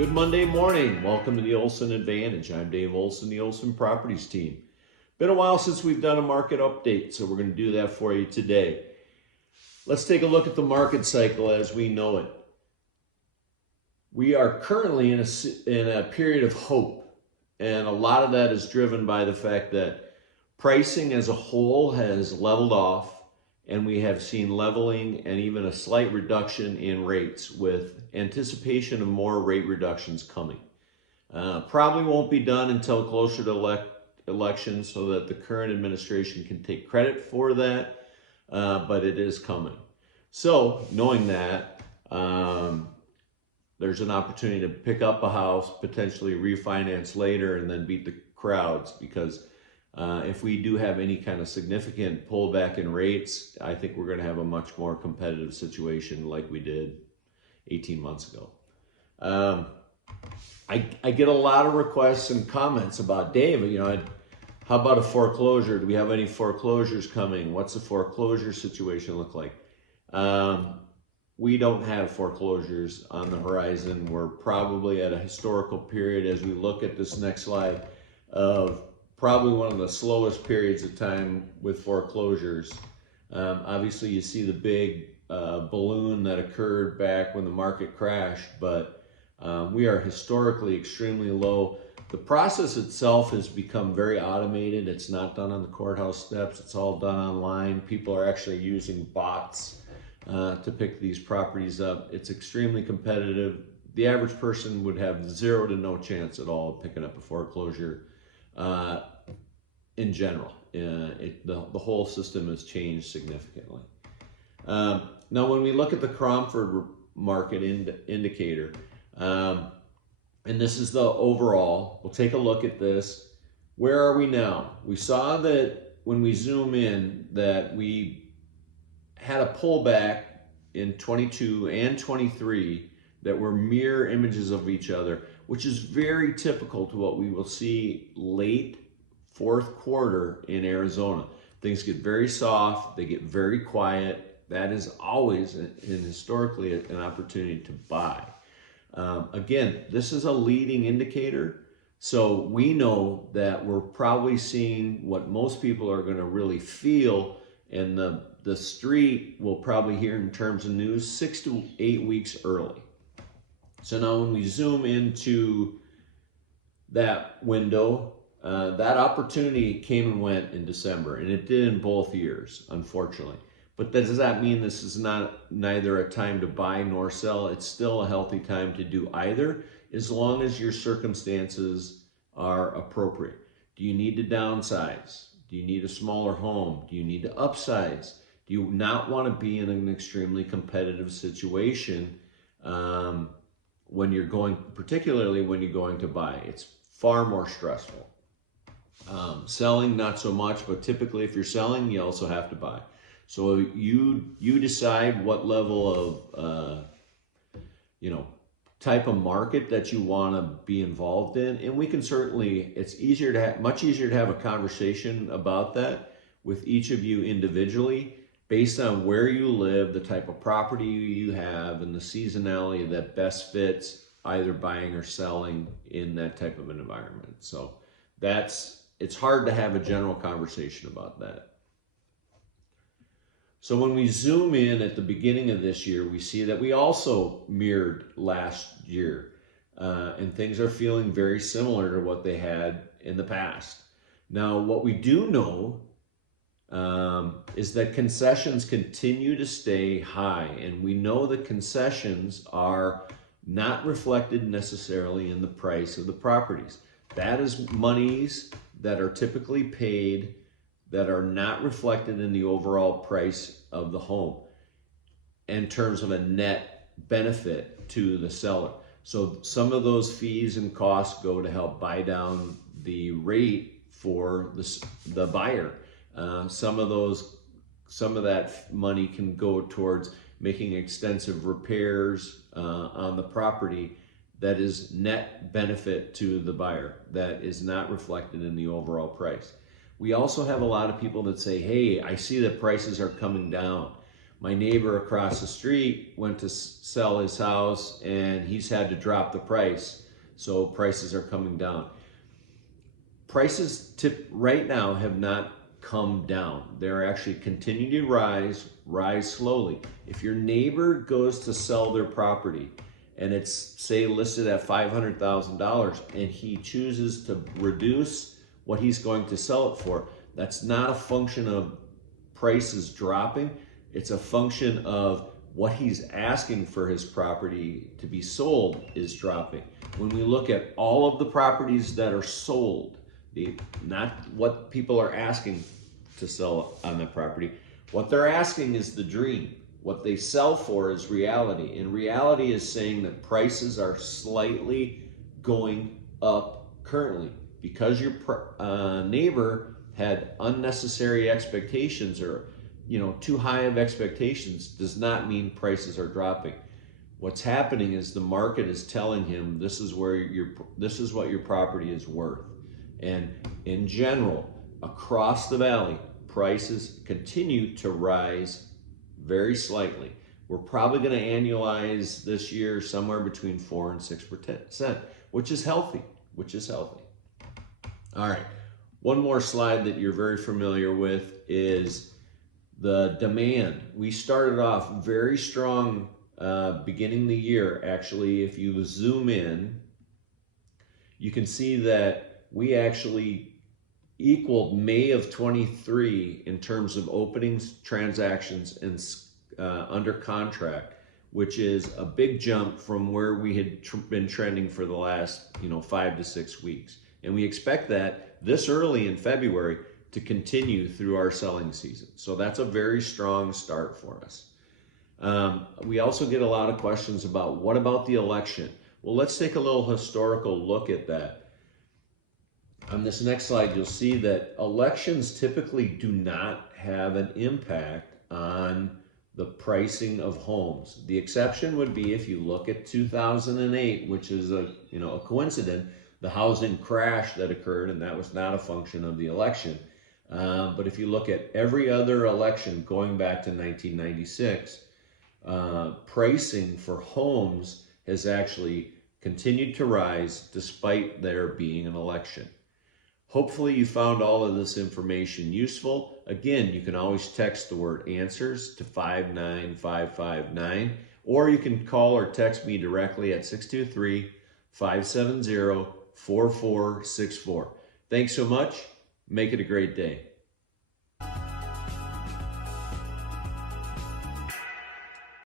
Good Monday morning. Welcome to the Olson Advantage. I'm Dave Olson, the Olson Properties Team. Been a while since we've done a market update, so we're going to do that for you today. Let's take a look at the market cycle as we know it. We are currently in a period of hope, and a lot of that is driven by the fact that pricing as a whole has leveled off, and we have seen leveling and even a slight reduction in rates with anticipation of more rate reductions coming. Probably won't be done until closer to elections so that the current administration can take credit for that, but it is coming. So knowing that, there's an opportunity to pick up a house, potentially refinance later, and then beat the crowds, because if we do have any kind of significant pullback in rates, I think we're going to have a much more competitive situation like we did 18 months ago. I get a lot of requests and comments about, Dave, how about a foreclosure? Do we have any foreclosures coming? What's the foreclosure situation look like? We don't have foreclosures on the horizon. We're probably at a historical period, as we look at this next slide, of probably one of the slowest periods of time with foreclosures. Obviously, you see the big balloon that occurred back when the market crashed, but we are historically extremely low. The process itself has become very automated. It's not done on the courthouse steps. It's all done online. People are actually using bots to pick these properties up. It's extremely competitive. The average person would have zero to no chance at all of picking up a foreclosure in general. The whole system has changed significantly. Now, when we look at the Cromford market indicator, and this is the overall, we'll take a look at this. Where are we now? We saw that when we zoom in that we had a pullback in 22 and 23 that were mirror images of each other, which is very typical to what we will see late fourth quarter in Arizona. Things get very soft, they get very quiet. That is always and historically an opportunity to buy. Again, this is a leading indicator, so we know that we're probably seeing what most people are going to really feel, and the street will probably hear in terms of news 6 to 8 weeks early. So now when we zoom into that window, that opportunity came and went in December, and it did in both years, unfortunately. But does that mean this is neither a time to buy nor sell? It's still a healthy time to do either, as long as your circumstances are appropriate. Do you need to downsize? Do you need a smaller home? Do you need to upsize? Do you not want to be in an extremely competitive situation when you're going, particularly when you're going to buy? It's far more stressful. Selling, not so much, but typically if you're selling, you also have to buy. So you decide what level of type of market that you want to be involved in, and we can certainly, it's much easier to have a conversation about that with each of you individually based on where you live, the type of property you have, and the seasonality that best fits either buying or selling in that type of an environment. So it's hard to have a general conversation about that. So when we zoom in at the beginning of this year, we see that we also mirrored last year, and things are feeling very similar to what they had in the past. Now, what we do know is that concessions continue to stay high, and we know that concessions are not reflected necessarily in the price of the properties. That is monies that are typically paid that are not reflected in the overall price of the home in terms of a net benefit to the seller. So some of those fees and costs go to help buy down the rate for the buyer. Some of that money can go towards making extensive repairs on the property that is net benefit to the buyer, that is not reflected in the overall price. We also have a lot of people that say, hey, I see that prices are coming down, My neighbor across the street went to sell his house and he's had to drop the price. So prices are coming down. Prices right now have not come down. They're actually continuing to rise slowly. If your neighbor goes to sell their property and it's say listed at $500,000 and he chooses to reduce what he's going to sell it for, that's not a function of prices dropping. It's a function of what he's asking for his property to be sold is dropping. When we look at all of the properties that are sold, not what people are asking to sell on that property, what they're asking is the dream. What they sell for is reality. And reality is saying that prices are slightly going up currently. Because your neighbor had unnecessary expectations or too high of expectations does not mean prices are dropping. What's happening is the market is telling him this is what your property is worth. And in general, across the valley, prices continue to rise very slightly. We're probably going to annualize this year somewhere between 4 and 6%, which is healthy, All right, one more slide that you're very familiar with is the demand. We started off very strong beginning the year. Actually, if you zoom in, you can see that we actually equaled May of 23 in terms of openings, transactions, and under contract, which is a big jump from where we had been trending for the last 5 to 6 weeks. And we expect that this early in February to continue through our selling season. So that's a very strong start for us. We also get a lot of questions about what about the election? Well, let's take a little historical look at that. On this next slide, you'll see that elections typically do not have an impact on the pricing of homes. The exception would be if you look at 2008, which is a coincidence, the housing crash that occurred, and that was not a function of the election. But if you look at every other election going back to 1996, pricing for homes has actually continued to rise despite there being an election. Hopefully you found all of this information useful. Again, you can always text the word answers to 59559, or you can call or text me directly at 623-570-4464. Thanks so much. Make it a great day.